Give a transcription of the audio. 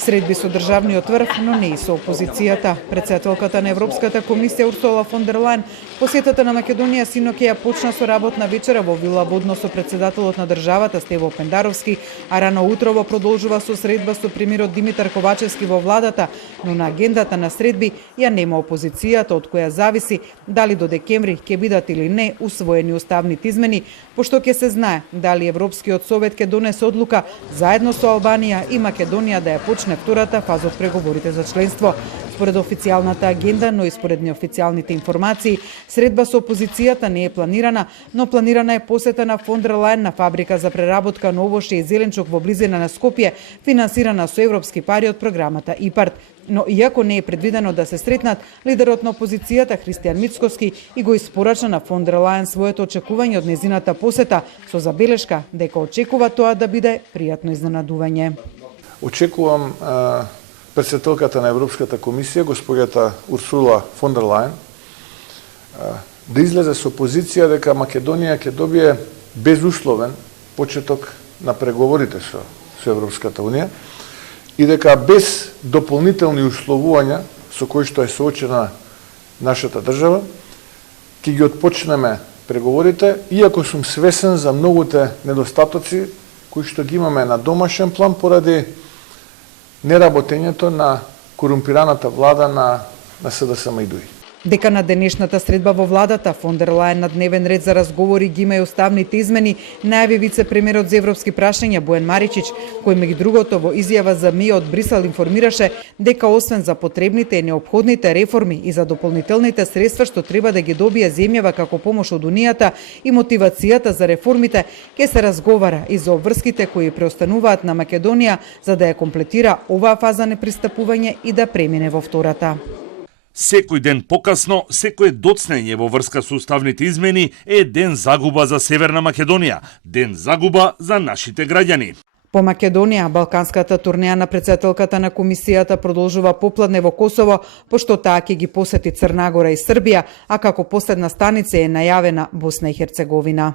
Средби со државниот врв, но не и со опозицијата. Председателката на Европската комисија Урсула фон дер Лајен посетата на Македонија синоќ ја почна со работна вечера во Вила Бодно со председателот на државата Стево Пендаровски, а рано утрово продолжува со средба со премиерот Димитар Ковачевски во владата, но на агендата на средби ја нема опозицијата, од која зависи дали до декември ќе бидат или не усвоени уставните измени, пошто ќе се знае дали Европскиот совет ќе донесе одлука заедно со Албанија и Македонија да ја почне втората фаза од преговорите за членство. Според официјалната агенда, но и според неофицијалните информации, средба со опозицијата не е планирана, но планирана е посета на фон дер Лајен на фабрика за преработка на овошје и зеленчук во близина на Скопје, финансирана со европски пари од програмата ИПАРД. Но иако не е предвидено да се сретнат, лидерот на опозицијата Христијан Мицкоски и го испорача на фон дер Лајен своето очекување од незината посета, со забелешка дека очекува тоа да биде пријатно изненадување. Очекувам председателката на Европската комисија, госпоѓата Урсула фон дер Лајен, да излезе со позиција дека Македонија ќе добие безусловен почеток на преговорите со Европската унија и дека без дополнителни условувања со кои што е соочена нашата држава, ќе ги отпочнеме преговорите, иако сум свесен за многуте недостатоци кои што ги имаме на домашен план поради неработењето на корумпираната влада на СДСМ и ДУИ. Дека на денешната средба во владата фон дер Лајен на дневен ред за разговори ги има и уставните измени, најави вице-премиерот за европски прашања Бојан Маричич, кој меѓу другото во изјава за МИ од Брисел информираше дека освен за потребните и неопходните реформи и за дополнителните средства што треба да ги добие земјава како помош од Унијата и мотивацијата за реформите, ќе се разговара и за обврските кои преостануваат на Македонија за да ја комплетира оваа фаза на пристапување и да премине во втората. Секој ден покасно, секој доцнење во врска со уставните измени е ден загуба за Северна Македонија, ден загуба за нашите граѓани. По Македонија, балканската турнеја на председателката на комисијата продолжува попладне во Косово, пошто таа ќе ги посети Црна Гора и Србија, а како последна станица е најавена Босна и Херцеговина.